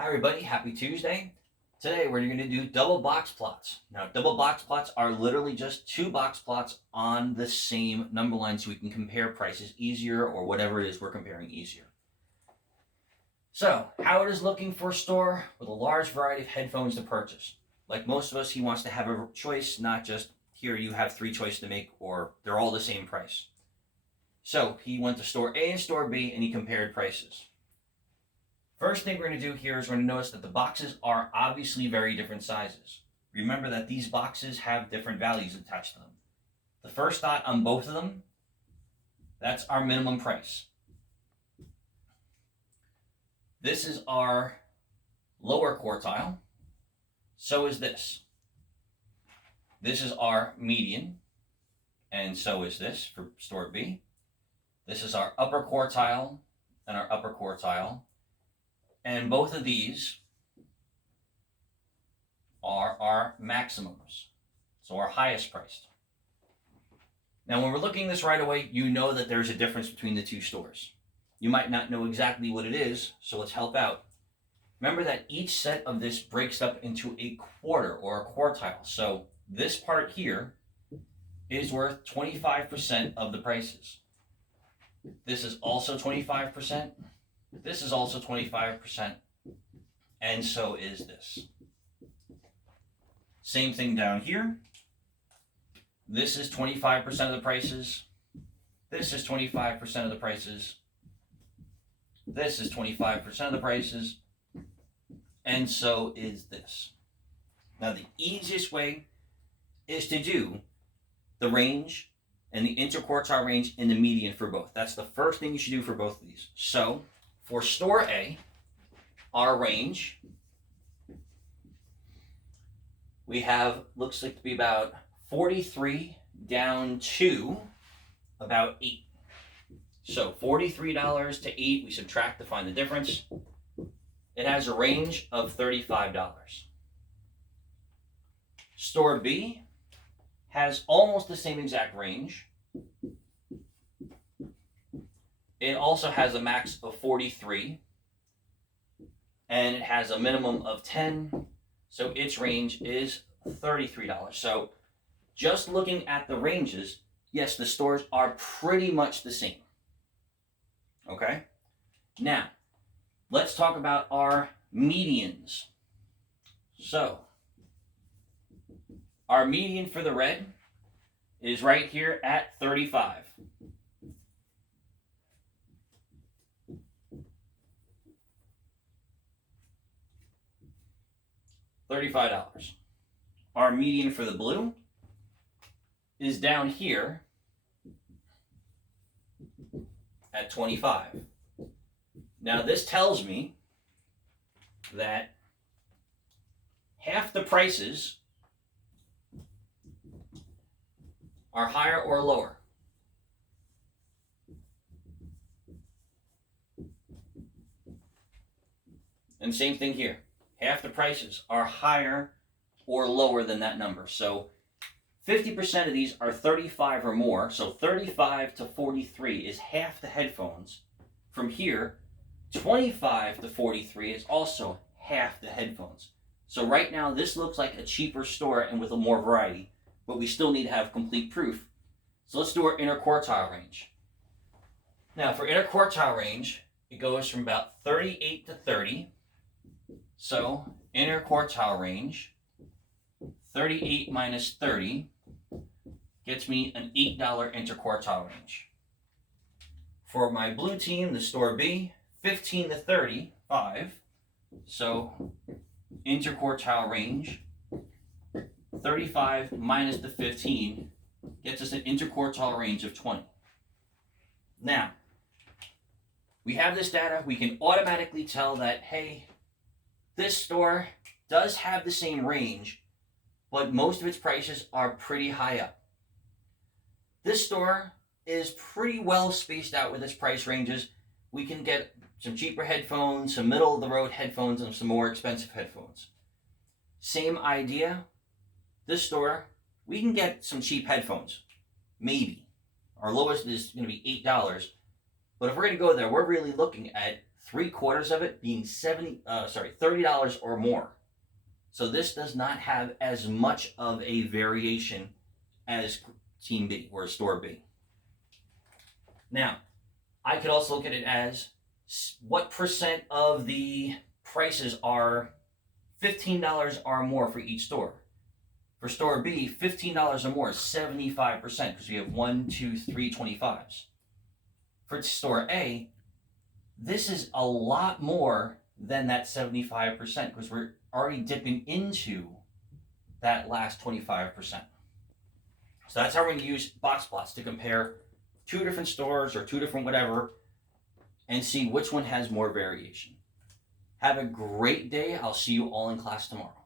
Hi everybody, happy Tuesday. Today we're going to do double box plots. Now double box plots are literally just two box plots on the same number line so we can compare prices easier or whatever it is we're comparing easier. So Howard is looking for a store with a large variety of headphones to purchase. Like most of us, he wants to have a choice, not just here you have three choices to make or they're all the same price. So he went to store A and store B and he compared prices. First thing we're going to do here is we're going to notice that the boxes are obviously very different sizes. Remember that these boxes have different values attached to them. The first dot on both of them, that's our minimum price. This is our lower quartile. So is this. This is our median, and so is this for store B. This is our upper quartile and our upper quartile. And both of these are our maximums, so our highest priced. Now, when we're looking at this right away, you know that there's a difference between the two stores. You might not know exactly what it is, so let's help out. Remember that each set of this breaks up into a quarter or a quartile. So this part here is worth 25% of the prices. This is also 25%. This is also 25%, and so is this. Same thing down here. This is 25% of the prices. This is 25% of the prices. This is 25% of the prices, and so is this. Now, the easiest way is to do the range and the interquartile range and the median for both. That's the first thing you should do for both of these. So, for store A, our range, we have, looks like to be about 43 down to about 8. So $43 to 8, we subtract to find the difference. It has a range of $35. Store B has almost the same exact range. It also has a max of 43, and it has a minimum of 10, so its range is $33. So just looking at the ranges, yes, the stores are pretty much the same. Okay? Now, let's talk about our medians. So, our median for the red is right here at 35. $35. Our median for the blue is down here at 25. Now this tells me that half the prices are higher or lower. And same thing here. Half the prices are higher or lower than that number. So 50% of these are 35 or more. So 35 to 43 is half the headphones. From here, 25 to 43 is also half the headphones. So right now, this looks like a cheaper store and with a more variety, but we still need to have complete proof. So let's do our interquartile range. Now for interquartile range, it goes from about 38 to 30. So interquartile range, 38 minus 30 gets me an $8 interquartile range. For my blue team, the store B, 15 to 35. So interquartile range, 35 minus the 15 gets us an interquartile range of 20. Now, we have this data. We can automatically tell that, hey, this store does have the same range, but most of its prices are pretty high up. This store is pretty well spaced out with its price ranges. We can get some cheaper headphones, some middle of the road headphones, and some more expensive headphones. Same idea. This store, we can get some cheap headphones. Maybe. Our lowest is going to be $8. But if we're going to go there, we're really looking at 3/4 of it being $30 or more. So this does not have as much of a variation as Team B or Store B. Now, I could also look at it as what percent of the prices are $15 or more for each store. For Store B, $15 or more is 75% because we have 1, 2, 3 25s. For Store A, this is a lot more than that 75% because we're already dipping into that last 25%. So that's how we're going to use box plots to compare two different stores or two different whatever and see which one has more variation. Have a great day. I'll see you all in class tomorrow.